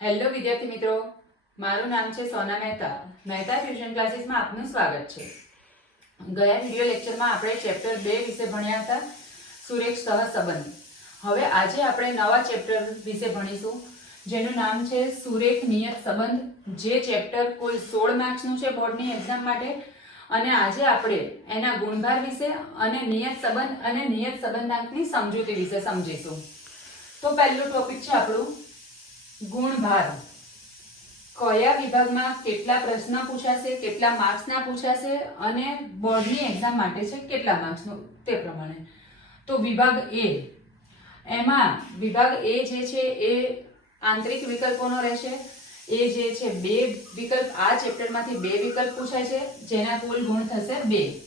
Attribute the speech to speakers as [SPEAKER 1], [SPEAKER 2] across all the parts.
[SPEAKER 1] Hello વિદ્યાર્થી મિત્રો, મારું નામ છે સોના મહેતા. મહેતા ટ્યુશન ક્લાસીસમાં આપનું સ્વાગત છે. ગયા વીડિયો લેક્ચરમાં આપણે ચેપ્ટર બે વિશે ભણ્યા હતા, સુરેખ સહસંબંધ હવે આજે આપણે નવા ચેપ્ટર વિશે ભણીશું, જેનું નામ છે સુરેખ નિયત સંબંધ, જે ચેપ્ટર કુલ સોળ માર્ક્સનું છે બોર્ડની એક્ઝામ માટે. અને આજે આપણે એના ગુણભાર વિશે અને નિયત સંબંધ અને નિયત સંબંધાંકની સમજૂતી વિશે સમજીશું. તો પહેલું ટોપિક છે આપણું ગુણભાર. કયા વિભાગમાં કેટલા પ્રશ્ન પૂછાશે, કેટલા માર્ક્સના પૂછાશે અને બોર્ડની એક્ઝામ માટે છે કેટલા માર્ક્સનું તે પ્રમાણે. તો વિભાગ એ. એમાં વિભાગ એ જે છે એ આંતરિક વિકલ્પોનો રહેશે. એ જે છે બે વિકલ્પ, આ ચેપ્ટરમાંથી બે વિકલ્પ પૂછાય છે, જેના કુલ ગુણ થશે બે.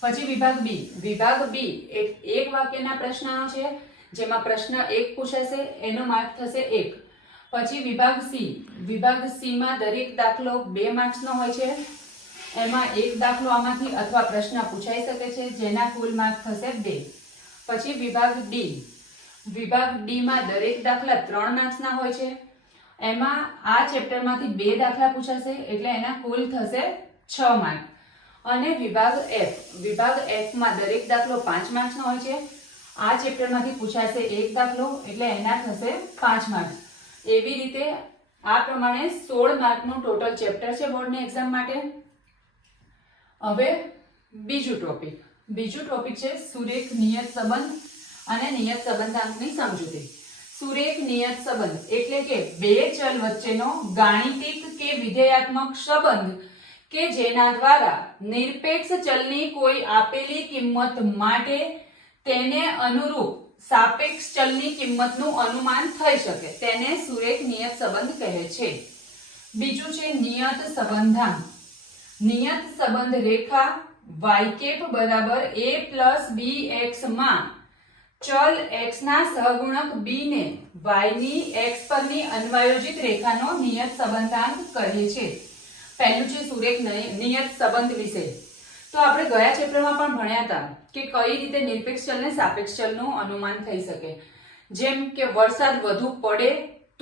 [SPEAKER 1] પછી વિભાગ બી. વિભાગ બી એક એક વાક્યના પ્રશ્નો છે, જેમાં પ્રશ્ન એક પૂછાશે, એનો માર્ક થશે એક. પછી વિભાગ સી. વિભાગ સી માં દરેક દાખલો બે માર્ક્સનો હોય છે. એમાં એક દાખલો આમાંથી અથવા પ્રશ્ન પૂછાઈ શકે છે, જેના કુલ માર્ક થશે બે. પછી વિભાગ ડી. વિભાગ ડી માં દરેક દાખલા ત્રણ માર્ક્સના હોય છે. એમાં આ ચેપ્ટરમાંથી બે દાખલા પૂછાશે, એટલે એના કુલ થશે છ માર્ક. અને વિભાગ એફ. વિભાગ એફમાં દરેક દાખલો પાંચ માર્ક્સનો હોય છે. આ ચેપ્ટરમાંથી પૂછાશે એક દાખલો, એટલે એના થશે પાંચ માર્ક્સ એવી રીતે આ પ્રમાણે સોળ માર્કનું ટોટલ ચેપ્ટર છે બોર્ડની એક્ઝામ માટે. હવે બીજું ટોપિક બીજું ટોપિક છે સુરેખ નિયત સંબંધ અને નિયત સંબંધાંકની સમજૂતી. સુરેખ નિયત સંબંધ એટલે કે બે ચલ વચ્ચેનો ગાણિતિક કે વિધેયાત્મક સંબંધ કે જેના દ્વારા નિરપેક્ષ ચલની કોઈ આપેલી કિંમત માટે તેને અનુરૂપ સાપેક્ષ ચલની કિંમતનું અનુમાન થઈ શકે. તેને સુરેખ નિયત સંબંધ કહે છે. બીજું છે નિયત સંબંધાંક. નિયત સંબંધ રેખા વાય કેપ બરાબર એ પ્લસ બી એક્સમાં ચલ એક્સ ના સહગુણક બી ને વાયની એક્સ પરની અન્વયોજિત રેખાનો નિયત સંબંધાંક કહે છે. પહેલું છે સુરેખ નિયત સંબંધ વિશે. તો આપણે ગયા ચેપ્ટરમાં પણ ભણ્યા હતા કે કઈ રીતે નિરપેક્ષ ચલ ને સાપેક્ષ ચલનું અનુમાન થઈ શકે. જેમ કે વરસાદ વધુ પડે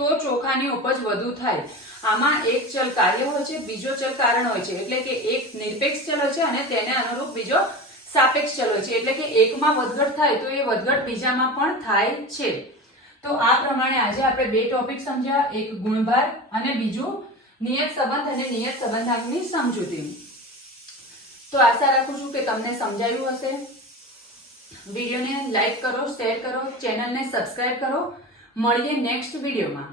[SPEAKER 1] તો ચોખાની ઉપજ વધુ થાય. આમાં એક ચલ કાર્ય હોય છે, બીજો ચલ કારણ હોય છે. એટલે કે એક નિરપેક્ષ ચલ હોય છે અને તેને અનુરૂપ બીજો સાપેક્ષ ચલ હોય છે. એટલે કે એકમાં વધઘટ થાય તો એ વધઘટ બીજામાં પણ થાય છે. તો આ પ્રમાણે આજે આપણે બે ટોપિક સમજ્યા, એક ગુણભાર અને બીજું નિયત સંબંધ અને નિયત સંબંધાંકની સમજૂતી. તો આશા રાખું છું કે તમને સમજાયું હશે. વિડીયોને લાઈક કરો, શેર કરો, ચેનલને સબસ્ક્રાઇબ કરો. મળીએ નેક્સ્ટ વિડીયોમાં.